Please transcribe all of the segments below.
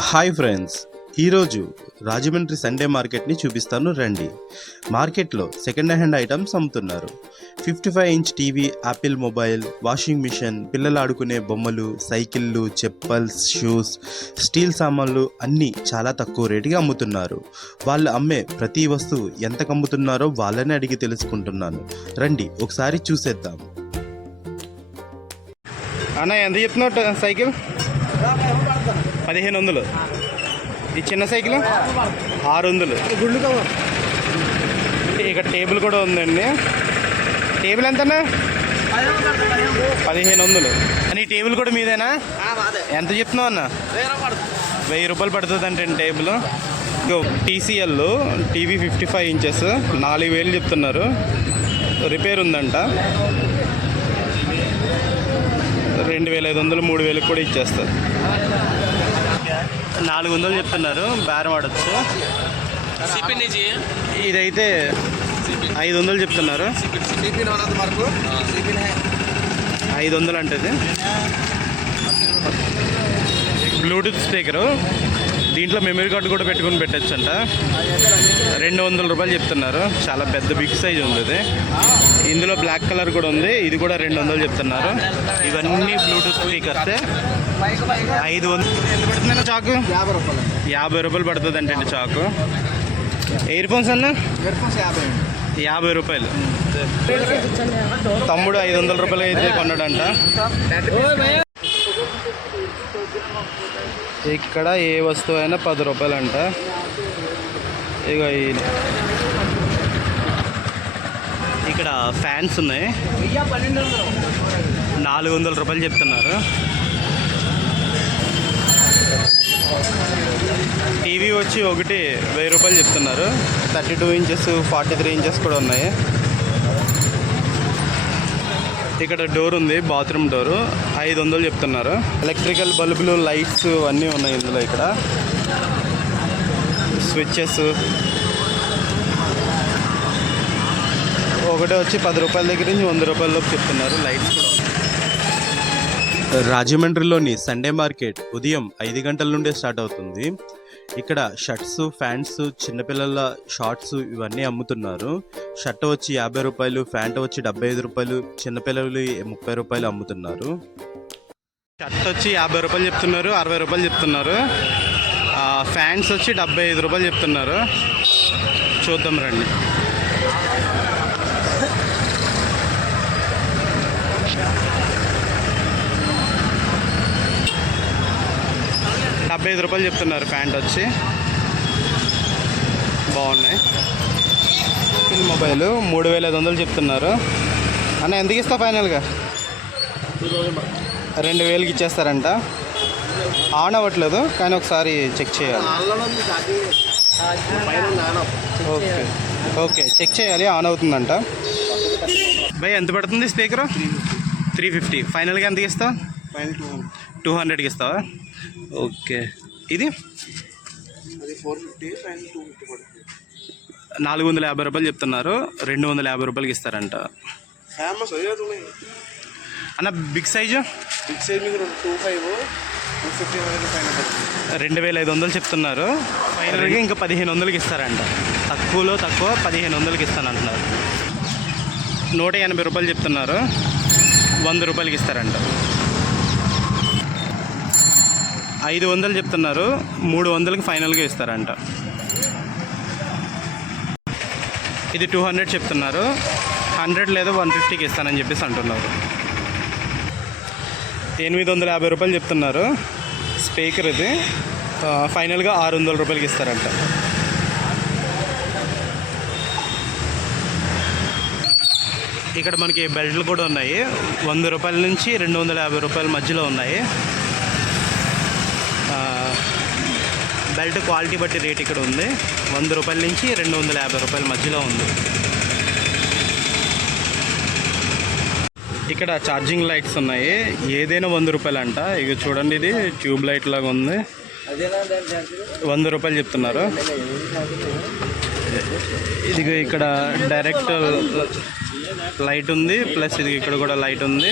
Hi friends. ఈరోజు Rajahmundry Sunday మార్కెట్ని చూపిస్తాను రండి. మార్కెట్లో సెకండ్ హ్యాండ్ ఐటమ్స్ అమ్ముతున్నారు. Fifty five inch TV Apple mobile washing machine పిల్లలు ఆడుకునే బొమ్మలు సైకిళ్ళు చెప్పల్స్ షూస్ స్టీల్ సామాన్లు అన్నీ చాలా తక్కువ రేటుకి అమ్ముతున్నారు. వాళ్ళు అమ్మే ప్రతి వస్తువు ఎంతకు అమ్ముతున్నారో వాళ్ళని అడిగి తెలుసుకుంటున్నాను. రండి ఒకసారి చూసేద్దాం. అన్న ఎంత చెప్తున్నావు సైకిల్? పదిహేను వందలు ఈ చిన్న సైకిల్? ఆరు వందలు ఇక్కడ టేబుల్ కూడా ఉందండి. టేబుల్ ఎంతనా పదిహేను వందలు అని ఈ టేబుల్ కూడా మీదేనా? ఎంత చెప్తున్నావు అన్న? వెయ్యి రూపాయలు పడుతుంది అంటే table. TCL TV fifty five inches నాలుగు వేలు చెప్తున్నారు. రిపేర్ ఉందంట. రెండు వేల ఐదు వందలు మూడు వేలకు కూడా ఇచ్చేస్తారు. నాలుగు వందలు చెప్తున్నారు బేరం ఆడచ్చు. ఇదైతే ఐదు వందలు చెప్తున్నారు. ఐదు వందలు అంటే బ్లూటూత్ స్పీకరు. దీంట్లో మెమరీ కార్డు కూడా పెట్టుకుని పెట్టచ్చు అంట రెండు వందల రూపాయలు చెప్తున్నారు. చాలా పెద్ద బిగ్ సైజ్ ఉంది ఇది. ఇందులో బ్లాక్ కలర్ కూడా ఉంది. ఇది కూడా రెండు వందలు చెప్తున్నారు. ఇవన్నీ బ్లూటూత్ స్పీకర్స్. ఐదు వందలు. ఎంత చాకు? యాభై రూపాయలు పడుతుందండి పడుతుంది అంటే చాకు. ఇయర్ ఫోన్స్ అన్న? యాభై రూపాయలు. తమ్ముడు ఐదు వందల రూపాయలు అయితే కొన్నాడంట. ఇక్కడ ఏ వస్తువు అయినా పది రూపాయలు అంట ఇక ఇక్కడ ఫ్యాన్స్ ఉన్నాయి. నాలుగు వందల రూపాయలు చెప్తున్నారు. టీవీ వచ్చి ఒకటి వెయ్యి రూపాయలు చెప్తున్నారు. Thirty two inches forty three inches కూడా ఉన్నాయి. ఇక్కడ డోర్ ఉంది బాత్రూమ్ డోరు. ఐదు వందలు చెప్తున్నారు. ఎలక్ట్రికల్ బల్బులు లైట్స్ అన్నీ ఉన్నాయి ఇందులో ఇక్కడ. స్విచ్చెస్ ఒకటి వచ్చి పది రూపాయల దగ్గర నుంచి వంద రూపాయల లోపు చెప్తున్నారు. లైట్స్ కూడా రాజమండ్రిలోని సండే మార్కెట్ ఉదయం ఐదు గంటల నుండే స్టార్ట్ అవుతుంది. ఇక్కడ షర్ట్స్ ప్యాంట్స్ చిన్నపిల్లల షార్ట్స్ ఇవన్నీ అమ్ముతున్నారు. షర్ట్ వచ్చి యాభై రూపాయలు ప్యాంట్ వచ్చి డెబ్బై ఐదు రూపాయలు చిన్నపిల్లలు ముప్పై రూపాయలు అమ్ముతున్నారు. షర్ట్ వచ్చి యాభై రూపాయలు చెప్తున్నారు అరవై రూపాయలు చెప్తున్నారు. ఆ, ఫ్యాన్స్ వచ్చి డెబ్బై ఐదు రూపాయలు చెప్తున్నారు. చూద్దాం రండి. డెబ్బై ఐదు రూపాయలు చెప్తున్నారు ప్యాంట్ వచ్చి. బాగున్నాయి. ఫిల్ మొబైల్ మూడు వేల ఐదు వందలు చెప్తున్నారు. అన్న ఎందుకు ఇస్తావు ఫైనల్గా? రెండు వేలకి ఇచ్చేస్తారంట. ఆన్ అవ్వట్లేదు కానీ ఒకసారి చెక్ చేయాలి. ఓకే ఓకే చెక్ చేయాలి ఆన్ అవుతుందంట. భయ్ ఎంత పడుతుంది స్పీకర్? Three fifty. ఫైనల్గా ఎంతకి ఇస్తావు? పైన టూ హండ్రెడ్కి ఇస్తావా? ఓకే. ఇది? నాలుగు వందల యాభై రూపాయలు చెప్తున్నారు. రెండు వందల యాభై రూపాయలకి ఇస్తారంట. అన్న బిగ్ సైజు? బిగ్ సైజ్ మీకు టూ ఫైవ్ రెండు వేల ఐదు వందలు చెప్తున్నారు. ఫైనల్గా ఇంకా పదిహేను వందలకి ఇస్తారంట. తక్కువలో తక్కువ పదిహేను వందలకి ఇస్తాను అంటున్నారు నూట ఎనభై రూపాయలు చెప్తున్నారు. వంద రూపాయలకి ఇస్తారంట. ఐదు వందలు చెప్తున్నారు. మూడు వందలకి ఫైనల్గా ఇస్తారంట. ఇది టూ హండ్రెడ్ చెప్తున్నారు. హండ్రెడ్ లేదా వన్ ఫిఫ్టీకి ఇస్తానని చెప్పేసి అంటున్నారు. ఎనిమిది వందల యాభై రూపాయలు చెప్తున్నారు. స్పీకర్ ఇది. ఫైనల్గా ఆరు వందల రూపాయలకి ఇస్తారంట. ఇక్కడ మనకి బెల్ట్లు కూడా ఉన్నాయి. వంద రూపాయల నుంచి రెండు వందల యాభై రూపాయల మధ్యలో ఉన్నాయి. బెల్ట్ క్వాలిటీ బట్టి రేట్ ఇక్కడ ఉంది. వంద రూపాయల నుంచి రెండు వందల యాభై రూపాయల మధ్యలో ఉంది. ఇక్కడ ఛార్జింగ్ లైట్స్ ఉన్నాయి. ఏదైనా వంద రూపాయలు అంట ఇక చూడండి ఇది ట్యూబ్ లైట్ లాగా ఉంది. వంద రూపాయలు చెప్తున్నారు. ఇదిగో ఇక్కడ డైరెక్ట్ లైట్ ఉంది ప్లస్ ఇది ఇక్కడ కూడా లైట్ ఉంది.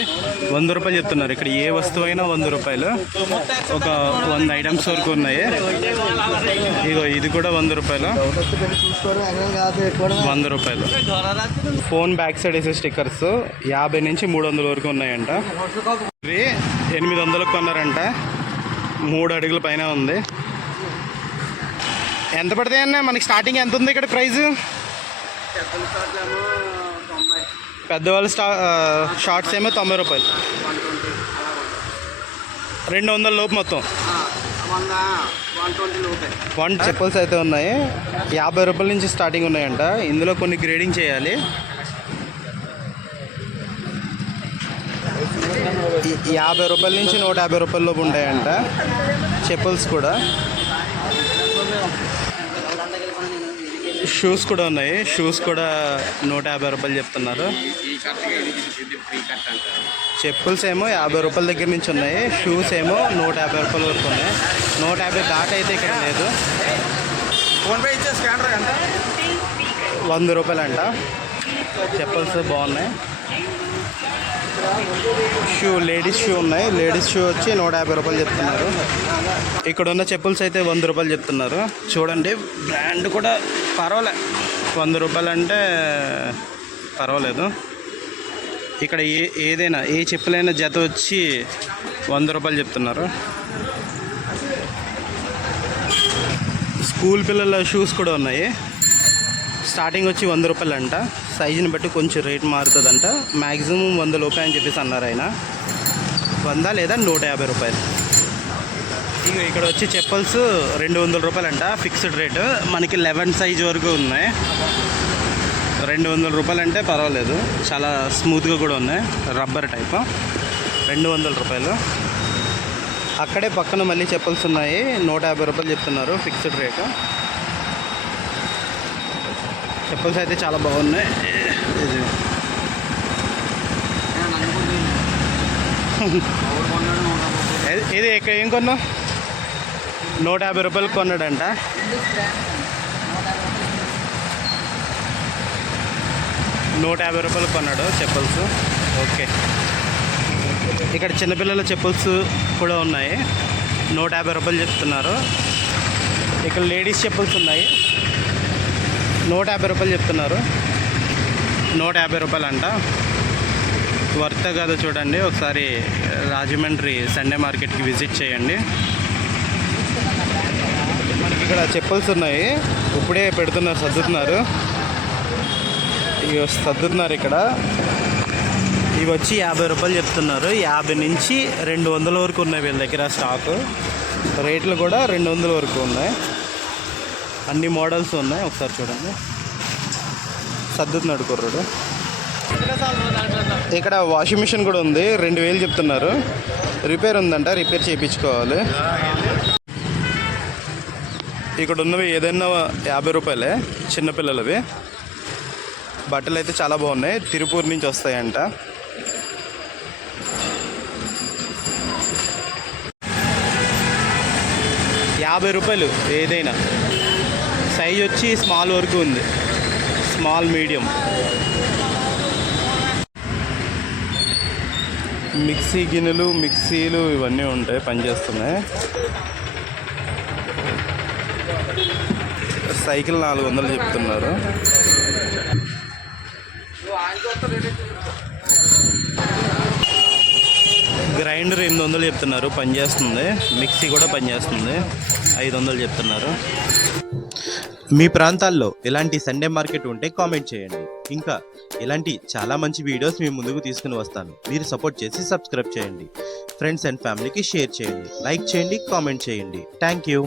వంద రూపాయలు చెప్తున్నారు. ఇక్కడ ఏ వస్తువు అయినా వంద రూపాయలు. ఒక వంద ఐటమ్స్ వరకు ఉన్నాయి. ఇగో ఇది కూడా వంద రూపాయలు. వంద రూపాయలు. ఫోన్ బ్యాక్ సైడ్ వేసే స్టిక్కర్స్ యాభై నుంచి మూడు వందల వరకు ఉన్నాయంట. ఇవి ఎనిమిది వందలకు కొన్నారంట. మూడు అడుగుల పైన ఉంది. ఎంత పడతాయి అన్న? మనకి స్టార్టింగ్ ఎంత ఉంది ఇక్కడ ప్రైస్ పెద్దవాళ్ళ స్టా షార్ట్స్ ఏమో తొంభై రూపాయలు. రెండు వందల లోపు మొత్తం. వన్ చెప్పుల్స్ చెప్పల్స్ అయితే ఉన్నాయి. యాభై రూపాయల నుంచి స్టార్టింగ్ ఉన్నాయంట. ఇందులో కొన్ని గ్రేడింగ్ చేయాలి. యాభై రూపాయల నుంచి నూట యాభై రూపాయల లోపు ఉంటాయంట. చెప్పల్స్ కూడా. షూస్ కూడా ఉన్నాయి. షూస్ కూడా నూట యాభై రూపాయలు చెప్తున్నారు. చెప్పుల్స్ ఏమో యాభై రూపాయల దగ్గర నుంచి ఉన్నాయి. షూస్ ఏమో నూట యాభై రూపాయల వరకు ఉన్నాయి. నూట యాభై దాట అయితే ఇక్కడ లేదు. ఫోన్పే ఇచ్చే స్కానర్ ఎంత? వంద రూపాయలు అంట చెప్పల్స్ బాగున్నాయి. షూ లేడీస్ షూ ఉన్నాయి. లేడీస్ షూ వచ్చి నూట యాభై రూపాయలు చెప్తున్నారు. ఇక్కడ ఉన్న చెప్పుల్స్ అయితే వంద రూపాయలు చెప్తున్నారు. చూడండి బ్రాండ్ కూడా పర్వాలే. వంద రూపాయలు అంటే పర్వాలేదు. ఇక్కడ ఏ ఏదైనా ఏ చెప్పులైనా జత వచ్చి వంద రూపాయలు చెప్తున్నారు. స్కూల్ పిల్లల షూస్ కూడా ఉన్నాయి. స్టార్టింగ్ వచ్చి వంద రూపాయలు అంట సైజుని బట్టి కొంచెం రేట్ మారుతుందంట. మ్యాక్సిమం వంద రూపాయలు అని చెప్పేసి అన్నారు ఆయన. వంద లేదా నూట యాభై రూపాయలు. ఇక ఇక్కడ వచ్చి చెప్పల్స్ రెండు వందల రూపాయలంట ఫిక్స్డ్ రేటు మనకి లెవెన్ సైజ్ వరకు ఉన్నాయి. రెండు వందల రూపాయలు అంటే పర్వాలేదు. చాలా స్మూత్గా కూడా ఉన్నాయి. Rubber type. రెండు వందల రూపాయలు. అక్కడే పక్కన మళ్ళీ చెప్పల్స్ ఉన్నాయి. నూట యాభై రూపాయలు చెప్తున్నారు ఫిక్స్డ్ రేటు చెప్పల్స్ అయితే చాలా బాగున్నాయి. ఇది. ఇక్కడ ఇది ఏం కొన్నావు? నూట యాభై రూపాయలు కొన్నాడంట. నూట యాభై రూపాయలు కొన్నాడు చెప్పల్స్. ఓకే. ఇక్కడ చిన్నపిల్లల చెప్పుల్స్ కూడా ఉన్నాయి. నూట యాభై రూపాయలు చెప్తున్నారు. ఇక్కడ లేడీస్ చెప్పుల్స్ ఉన్నాయి. నూట యాభై రూపాయలు చెప్తున్నారు. నూట యాభై రూపాయలు అంట వర్త కదా చూడండి. ఒకసారి రాజమండ్రి సండే మార్కెట్కి విజిట్ చేయండి. మనకి ఇక్కడ చెప్పుల్స్ ఉన్నాయి. ఇప్పుడే పెడుతున్నారు సర్దుతున్నారు. ఇవి సర్దుతున్నారు ఇక్కడ. ఇవి వచ్చి యాభై రూపాయలు చెప్తున్నారు. యాభై నుంచి రెండు వందల వరకు ఉన్నాయి వీళ్ళ దగ్గర స్టాక్. రేట్లు కూడా రెండు వందల వరకు ఉన్నాయి. అన్ని మోడల్స్ ఉన్నాయి ఒకసారి చూడండి. సర్దుతున్నాడు కుర్రుడు. ఇక్కడ వాషింగ్ మిషన్ కూడా ఉంది రెండు వేలు చెప్తున్నారు. రిపేర్ ఉందంట రిపేర్ చేయించుకోవాలి. ఇక్కడ ఉన్నవి ఏదైనా యాభై రూపాయలే చిన్నపిల్లలవి బట్టలు అయితే చాలా బాగున్నాయి తిరుపూర్ నుంచి వస్తాయంట. యాభై రూపాయలు ఏదైనా. సైజ్ వచ్చి స్మాల్ వరకు ఉంది. Small medium. మిక్సీ గిన్నెలు మిక్సీలు ఇవన్నీ ఉంటాయి పనిచేస్తున్నాయి. సైకిల్ నాలుగు వందలు చెప్తున్నారు. గ్రైండర్ ఎనిమిది వందలు చెప్తున్నారు పనిచేస్తుంది. మిక్సీ కూడా పనిచేస్తుంది. ఐదు వందలు చెప్తున్నారు. మీ ప్రాంతాల్లో ఇలాంటి సండే మార్కెట్ ఉంటే కామెంట్ చేయండి. ఇంకా ఇలాంటి చాలా మంచి వీడియోస్ మీ ముందుకు తీసుకుని వస్తాను. మీరు సపోర్ట్ చేసి సబ్స్క్రైబ్ చేయండి. ఫ్రెండ్స్ అండ్ ఫ్యామిలీకి షేర్ చేయండి. లైక్ చేయండి కామెంట్ చేయండి. Thank you